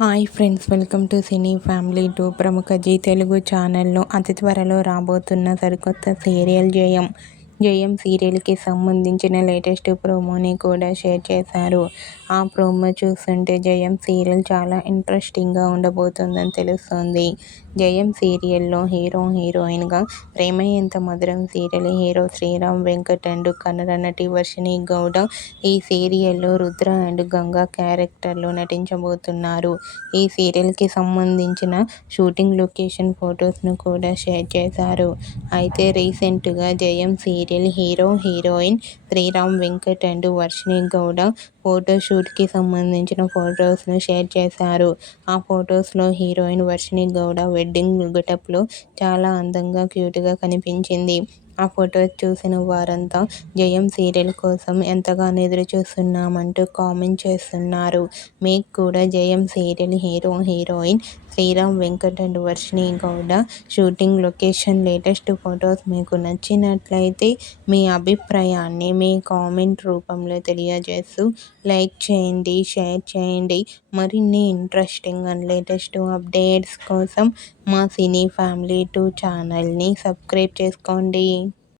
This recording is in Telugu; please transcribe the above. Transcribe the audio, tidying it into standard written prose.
Hi friends, welcome to cine family 2. ప్రముఖ జీ తెలుగు ఛానల్లో అతి త్వరలో రాబోతున్న సరికొత్త సీరియల్ జయం సీరియల్కి సంబంధించిన లేటెస్ట్ ప్రోమోని కూడా షేర్ చేశారు. ఆ ప్రోమో చూస్తుంటే జయం సీరియల్ చాలా ఇంట్రెస్టింగ్గా ఉండబోతుందని తెలుస్తోంది. జయం సీరియల్లో హీరో హీరోయిన్గా Prema Entha Madhuram serial hero Sriram Venkat and Kannada నటి వర్షిణి గౌడ ఈ సీరియల్లో రుద్ర అండ్ గంగా క్యారెక్టర్లో నటించబోతున్నారు. ఈ సీరియల్కి సంబంధించిన షూటింగ్ లొకేషన్ ఫొటోస్ను కూడా షేర్ చేశారు. అయితే రీసెంట్గా Jayam serial hero heroine Sriram Venkat and Varshini Gowda ఫోటోషూట్కి సంబంధించిన ఫొటోస్ను షేర్ చేశారు. ఆ ఫొటోస్లో హీరోయిన్ వర్షిణి గౌడ వెడ్డింగ్ గెటప్లో చాలా అందంగా, క్యూట్గా కనిపించింది. ఆ ఫొటోస్ చూసిన వారంతా జయం సీరియల్ కోసం ఎంతగానో ఎదురు చూస్తున్నామంటూ కామెంట్ చేస్తున్నారు. మీకు కూడా Jayam serial hero heroine Sriram Venkat and Varshini Gowda shooting location latest photos మీకు నచ్చినట్లయితే మీ అభిప్రాయాన్ని మీ కామెంట్ రూపంలో తెలియజేస్తూ లైక్ చేయండి, షేర్ చేయండి. మరిన్ని ఇంట్రెస్టింగ్ అండ్ లేటెస్ట్ అప్డేట్స్ కోసం మా సినీ ఫ్యామిలీ 2 ఛానల్ని సబ్స్క్రైబ్ చేసుకోండి.